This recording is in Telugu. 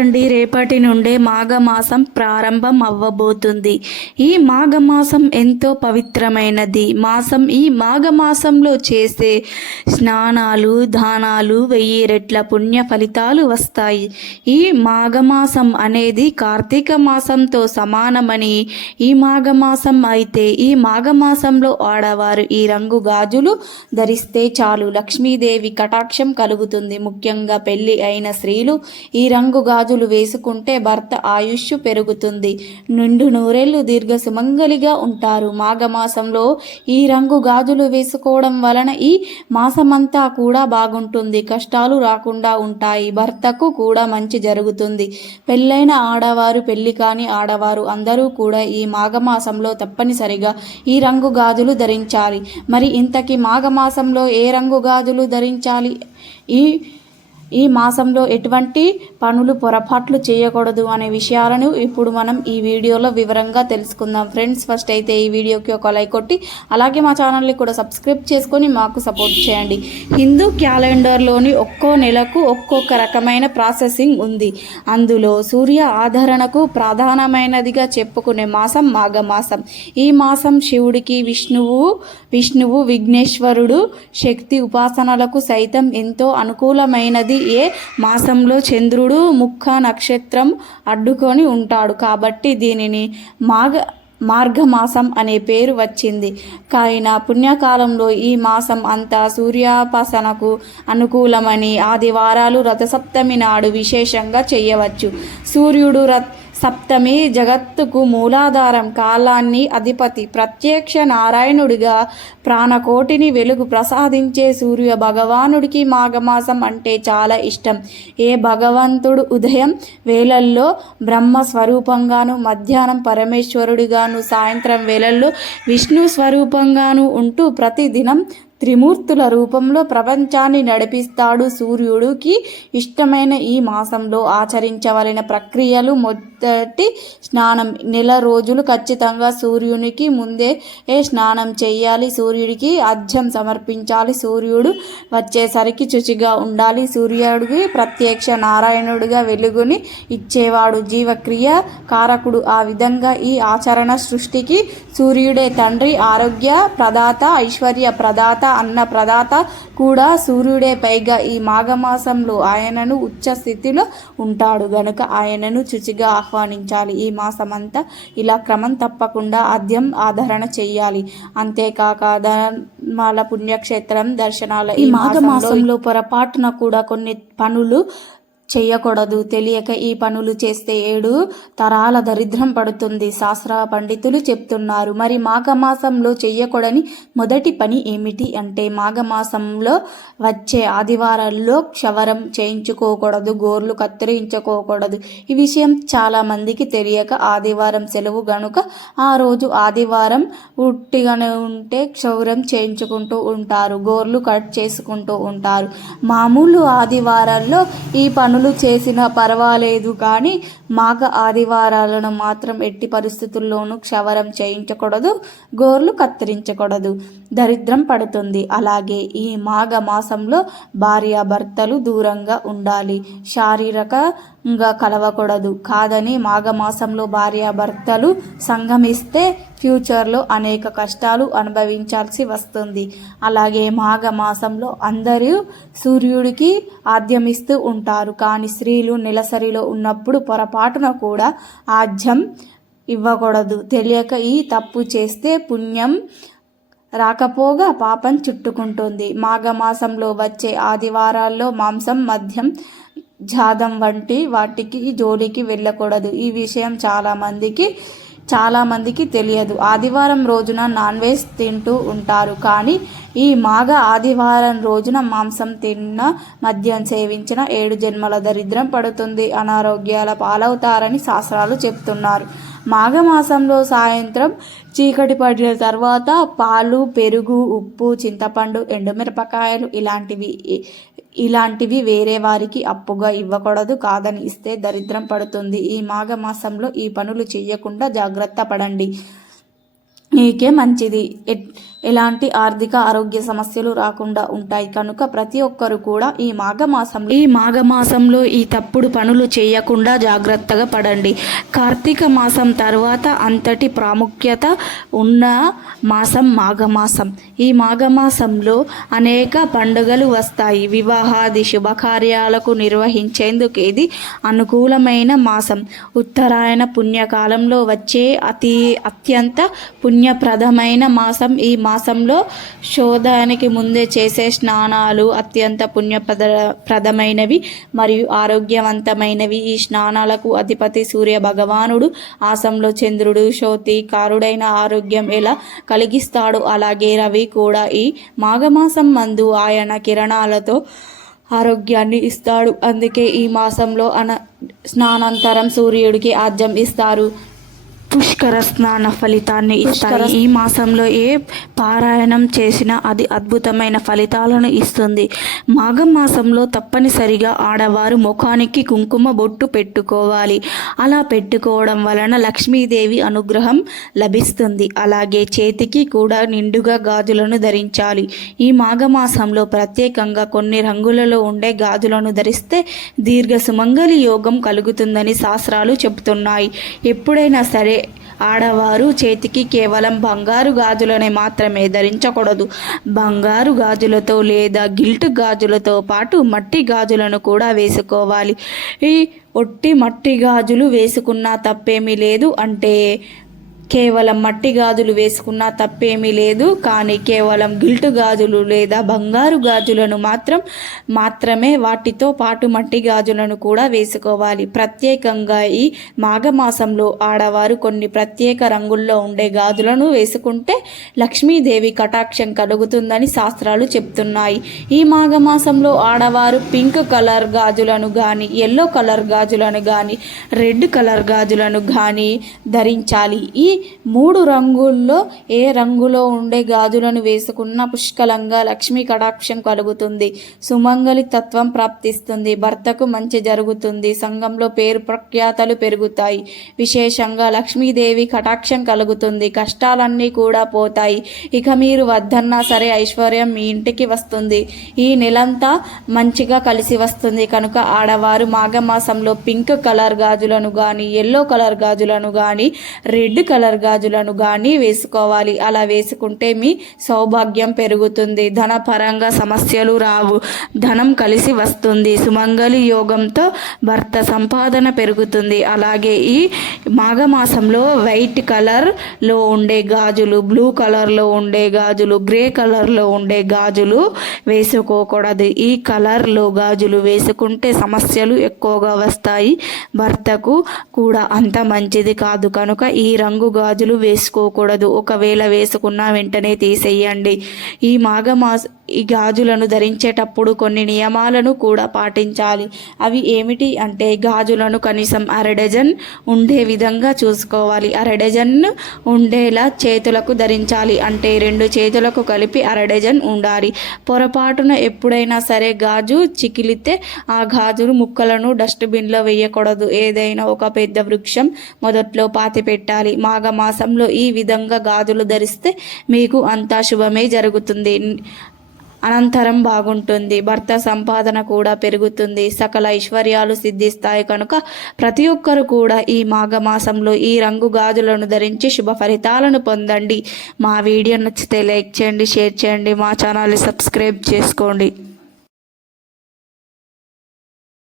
అండి రేపటి నుండే మాఘమాసం ప్రారంభం అవ్వబోతుంది ఈ మాఘమాసం ఎంతో పవిత్రమైనది. మాసం ఈ మాఘమాసంలో చేసే స్నానాలు దానాలు వెయ్యి రెట్ల పుణ్య ఫలితాలు వస్తాయి. ఈ మాఘమాసం అనేది కార్తీక మాసంతో సమానమని ఈ మాఘమాసం అయితే ఈ మాఘమాసంలో ఆడవారు ఈ రంగు గాజులు ధరిస్తే చాలు. లక్ష్మీదేవి కటాక్షం కలుగుతుంది. ముఖ్యంగా పెళ్ళి అయిన స్త్రీలు ఈ రంగు గాజు గాజులు వేసుకుంటే భర్త ఆయుష్ పెరుగుతుంది. నిండు నూరేళ్ళు దీర్ఘ సుమంగలిగా ఉంటారు. మాఘమాసంలో ఈ రంగు గాజులు వేసుకోవడం వలన ఈ మాసమంతా కూడా బాగుంటుంది. కష్టాలు రాకుండా ఉంటాయి. భర్తకు కూడా మంచి జరుగుతుంది. పెళ్ళైన ఆడవారు పెళ్ళి కాని ఆడవారు అందరూ కూడా ఈ మాఘమాసంలో తప్పనిసరిగా ఈ రంగు గాజులు ధరించాలి. మరి ఇంతకీ మాఘమాసంలో ఏ రంగు గాజులు ధరించాలి? ఈ ఈ మాసంలో ఎటువంటి పనులు పొరపాట్లు చేయకూడదు అనే విషయాలను ఇప్పుడు మనం ఈ వీడియోలో వివరంగా తెలుసుకుందాం. ఫ్రెండ్స్ ఫస్ట్ అయితే ఈ వీడియోకి ఒక లైక్ కొట్టి అలాగే మా ఛానల్ని కూడా సబ్స్క్రైబ్ చేసుకొని మాకు సపోర్ట్ చేయండి. హిందూ క్యాలెండర్లోని ఒక్కో నెలకు ఒక్కొక్క రకమైన ప్రాసెసింగ్ ఉంది. అందులో సూర్య ఆధరణకు ప్రధానమైనదిగా చెప్పుకునే మాసం మాఘమాసం. ఈ మాసం శివుడికి విష్ణువు విష్ణువు విఘ్నేశ్వరుడు శక్తి ఉపాసనలకు సైతం ఎంతో అనుకూలమైనది ఏ మాసంలో చంద్రుడు ముఖ నక్షత్రం అడ్డుకొని ఉంటాడు. కాబట్టి దీనిని మాఘ మార్గమాసం అనే పేరు వచ్చింది. కాయిన పుణ్యకాలంలో ఈ మాసం అంతా సూర్యాపాసనకు అనుకూలమని ఆదివారాలు రథసప్తమి నాడు విశేషంగా చేయవచ్చు. సూర్యుడు రథ సప్తమి జగత్తుకు మూలాధారం కాలాన్ని అధిపతి ప్రత్యక్ష నారాయణుడిగా ప్రాణకోటిని వెలుగు ప్రసాదించే సూర్య భగవానుడికి మాఘమాసం అంటే చాలా ఇష్టం. ఏ భగవంతుడు ఉదయం వేళల్లో బ్రహ్మ స్వరూపంగాను మధ్యాహ్నం పరమేశ్వరుడిగాను సాయంత్రం వేళల్లో విష్ణు స్వరూపంగాను ఉంటూ ప్రతిదినం త్రిమూర్తుల రూపంలో ప్రపంచాన్ని నడిపిస్తాడు సూర్యుడికి. ఇష్టమైన ఈ మాసంలో ఆచరించవలసిన ప్రక్రియలు మొదటి స్నానం. నెల రోజులు ఖచ్చితంగా సూర్యునికి ముందే ఏ స్నానం చేయాలి సూర్యుడికి అర్ఘ్యం సమర్పించాలి సూర్యుడు వచ్చేసరికి శుచిగా ఉండాలి సూర్యుడికి ప్రత్యక్ష నారాయణుడిగా వెలుగుని ఇచ్చేవాడు. జీవక్రియ కారకుడు ఆ విధంగా ఈ ఆచరణ సృష్టికి సూర్యుడే తండ్రి ఆరోగ్య ప్రదాత ఐశ్వర్య ప్రదాత అన్న ప్రదాత కూడా సూర్యుడే పైగా ఈ మాఘమాసంలో ఆయనను ఉచ్చ స్థితిలో ఉంటాడు. గనుక ఆయనను శుచిగా ఆహ్వానించాలి. ఈ మాసమంతా ఇలా క్రమం తప్పకుండా ఆద్యం ఆదరణ చెయ్యాలి అంతేకాక ధర్మాల పుణ్యక్షేత్రం దర్శనాల ఈ మాఘమాసంలో పొరపాటున కూడా కొన్ని పనులు చేయకూడదు. తెలియక ఈ పనులు చేస్తే ఏడు తరాల దరిద్రం పడుతుంది. శాస్త్ర పండితులు చెప్తున్నారు మరి మాఘమాసంలో చెయ్యకూడని మొదటి పని ఏమిటి? అంటే మాఘమాసంలో వచ్చే ఆదివారాల్లో క్షవరం చేయించుకోకూడదు గోర్లు కత్తిరించుకోకూడదు ఈ విషయం చాలా మందికి తెలియక ఆదివారం సెలవు గనుక ఆ రోజు ఆదివారం ఉట్టిగానే ఉంటే క్షౌరం చేయించుకుంటూ ఉంటారు గోర్లు కట్ చేసుకుంటూ ఉంటారు. మామూలు ఆదివారాల్లో ఈ పనులు పనులు చేసినా పర్వాలేదు కానీ మాఘ ఆదివారాలను మాత్రం ఎట్టి పరిస్థితుల్లోనూ క్షవరం చేయించకూడదు గోర్లు కత్తిరించకూడదు. దరిద్రం పడుతుంది. అలాగే ఈ మాఘ మాసంలో భార్యాభర్తలు దూరంగా ఉండాలి. శారీరక ఇంకా కలవకూడదు. కాదని మాఘమాసంలో భార్యాభర్తలు సంగమిస్తే ఫ్యూచర్లో అనేక కష్టాలు అనుభవించాల్సి వస్తుంది. అలాగే మాఘమాసంలో అందరూ సూర్యుడికి ఆద్యమిస్తూ ఉంటారు. కానీ స్త్రీలు నెలసరిలో ఉన్నప్పుడు పొరపాటున కూడా ఆద్యం ఇవ్వకూడదు. తెలియక ఈ తప్పు చేస్తే పుణ్యం రాకపోగా పాపం చుట్టుకుంటుంది. మాఘమాసంలో వచ్చే ఆదివారాల్లో మాంసం మద్యం జాదం వంటి వాటికి జోలికి వెళ్ళకూడదు. ఈ విషయం చాలామందికి చాలామందికి తెలియదు. ఆదివారం రోజున నాన్ వెజ్ తింటూ ఉంటారు. కానీ ఈ మాఘ ఆదివారం రోజున మాంసం తిన్న మద్యం సేవించిన ఏడు జన్మల దరిద్రం పడుతుంది. అనారోగ్యాల పాలవుతారని శాస్త్రాలు చెప్తున్నారు. మాఘమాసంలో సాయంత్రం చీకటి పడిన తర్వాత పాలు పెరుగు ఉప్పు చింతపండు ఎండుమిరపకాయలు ఇలాంటివి ఇలాంటివి వేరే వారికి అప్పుగా ఇవ్వకూడదు కాదని ఇస్తే దరిద్రం పడుతుంది. ఈ మాఘమాసంలో ఈ పనులు చేయకుండా జాగ్రత్త పడండి. నీకే మంచిది. ఎలాంటి ఆర్థిక ఆరోగ్య సమస్యలు రాకుండా ఉంటాయి. కనుక ప్రతి ఒక్కరు కూడా ఈ మాఘమాసంలో ఈ మాఘమాసంలో ఈ తప్పుడు పనులు చేయకుండా జాగ్రత్తగా పడండి. కార్తీక మాసం తర్వాత అంతటి ప్రాముఖ్యత ఉన్న మాసం మాఘమాసం. ఈ మాఘమాసంలో అనేక పండుగలు వస్తాయి. వివాహాది శుభకార్యాలకు నిర్వహించేందుకు ఇది అనుకూలమైన మాసం. ఉత్తరాయణ పుణ్యకాలంలో వచ్చే అతి అత్యంత పుణ్యప్రదమైన మాసం ఈ మాసంలో శోధానికి ముందే చేసే స్నానాలు అత్యంత పుణ్యప్రద ప్రదమైనవి మరియు ఆరోగ్యవంతమైనవి. ఈ స్నానాలకు అధిపతి సూర్య భగవానుడు ఆసంలో చంద్రుడు శోతి కారుడైన ఆరోగ్యం ఎలా కలిగిస్తాడు అలాగే రవి కూడా ఈ మాఘమాసం మందు ఆయన కిరణాలతో ఆరోగ్యాన్ని ఇస్తాడు. అందుకే ఈ మాసంలో అన స్నానంతరం సూర్యుడికి ఆజ్యం ఇస్తారు. పుష్కర స్నాన ఫలితాన్ని ఇస్తాయి. ఈ మాసంలో ఏ పారాయణం చేసినా అది అద్భుతమైన ఫలితాలను ఇస్తుంది. మాఘం మాసంలో తప్పనిసరిగా ఆడవారు ముఖానికి కుంకుమ బొట్టు పెట్టుకోవాలి. అలా పెట్టుకోవడం వలన లక్ష్మీదేవి అనుగ్రహం లభిస్తుంది. అలాగే చేతికి కూడా నిండుగా గాజులను ధరించాలి. ఈ మాఘమాసంలో ప్రత్యేకంగా కొన్ని రంగులలో ఉండే గాజులను ధరిస్తే దీర్ఘ సుమంగళి యోగం కలుగుతుందని శాస్త్రాలు చెబుతున్నాయి. ఎప్పుడైనా సరే ఆడవారు చేతికి కేవలం బంగారు గాజులనే మాత్రమే ధరించకూడదు. బంగారు గాజులతో లేదా గిల్ట్ గాజులతో పాటు మట్టి గాజులను కూడా వేసుకోవాలి. ఈ ఒట్టి మట్టి గాజులు వేసుకున్నా తప్పేమీ లేదు అంటే కేవలం మట్టి గాజులు వేసుకున్నా తప్పేమీ లేదు కానీ కేవలం గిల్టు గాజులు లేదా బంగారు గాజులను మాత్రం మాత్రమే వాటితో పాటు మట్టి గాజులను కూడా వేసుకోవాలి. ప్రత్యేకంగా ఈ మాఘమాసంలో ఆడవారు కొన్ని ప్రత్యేక రంగుల్లో ఉండే గాజులను వేసుకుంటే లక్ష్మీదేవి కటాక్షం కలుగుతుందని శాస్త్రాలు చెప్తున్నాయి. ఈ మాఘమాసంలో ఆడవారు పింక్ కలర్ గాజులను కానీ ఎల్లో కలర్ గాజులను కానీ రెడ్ కలర్ గాజులను కానీ ధరించాలి. ఈ మూడు రంగుల్లో ఏ రంగులో ఉండే గాజులను వేసుకున్న పుష్కలంగా లక్ష్మీ కటాక్షం కలుగుతుంది. సుమంగలి తత్వం ప్రాప్తిస్తుంది. భర్తకు మంచి జరుగుతుంది. సంఘంలో పేరు ప్రఖ్యాతలు పెరుగుతాయి. విశేషంగా లక్ష్మీదేవి కటాక్షం కలుగుతుంది. కష్టాలన్నీ కూడా పోతాయి. ఇక మీరు వద్దన్నా సరే ఐశ్వర్యం మీ ఇంటికి వస్తుంది. ఈ నెలంతా మంచిగా కలిసి వస్తుంది. కనుక ఆడవారు మాఘమాసంలో పింక్ కలర్ గాజులను కానీ ఎల్లో కలర్ గాజులను కానీ రెడ్ కలర్ గాజులను కానీ వేసుకోవాలి. అలా వేసుకుంటే మీ సౌభాగ్యం పెరుగుతుంది. ధనపరంగా సమస్యలు రావు. ధనం కలిసి వస్తుంది. సుమంగళి యోగంతో భర్త సంపాదన పెరుగుతుంది. అలాగే ఈ మాఘమాసంలో వైట్ కలర్లో ఉండే గాజులు బ్లూ కలర్లో ఉండే గాజులు గ్రే కలర్లో ఉండే గాజులు వేసుకోకూడదు. ఈ కలర్లో గాజులు వేసుకుంటే సమస్యలు ఎక్కువగా వస్తాయి. భర్తకు కూడా అంత మంచిది కాదు. కనుక ఈ రంగు గాజులు వేసుకోకూడదు. ఒకవేళ వేసుకున్న వెంటనే తీసేయండి. ఈ మాఘమాస ఈ గాజులను ధరించేటప్పుడు కొన్ని నియమాలను కూడా పాటించాలి. అవి ఏమిటి అంటే గాజులను కనీసం అర డజన్ ఉండే విధంగా చూసుకోవాలి. అర డజన్ ఉండేలా చేతులకు ధరించాలి. అంటే రెండు చేతులకు కలిపి అర డజన్ ఉండాలి. పొరపాటున ఎప్పుడైనా సరే గాజు చికిలితే ఆ గాజులు ముక్కలను డస్ట్బిన్లో వేయకూడదు. ఏదైనా ఒక పెద్ద వృక్షం మొదట్లో పాతి పెట్టాలి. మాఘమాసంలో ఈ విధంగా గాజులు ధరిస్తే మీకు అంతా శుభమే జరుగుతుంది. అనంతరం బాగుంటుంది. భర్త సంపాదన కూడా పెరుగుతుంది. సకల ఐశ్వర్యాలు సిద్ధిస్తాయి కనుక ప్రతి ఒక్కరు కూడా ఈ మాఘమాసంలో ఈ రంగు గాజులను ధరించి శుభ ఫలితాలను పొందండి. మా వీడియో నచ్చితే లైక్ చేయండి షేర్ చేయండి మా ఛానల్ని సబ్స్క్రైబ్ చేసుకోండి.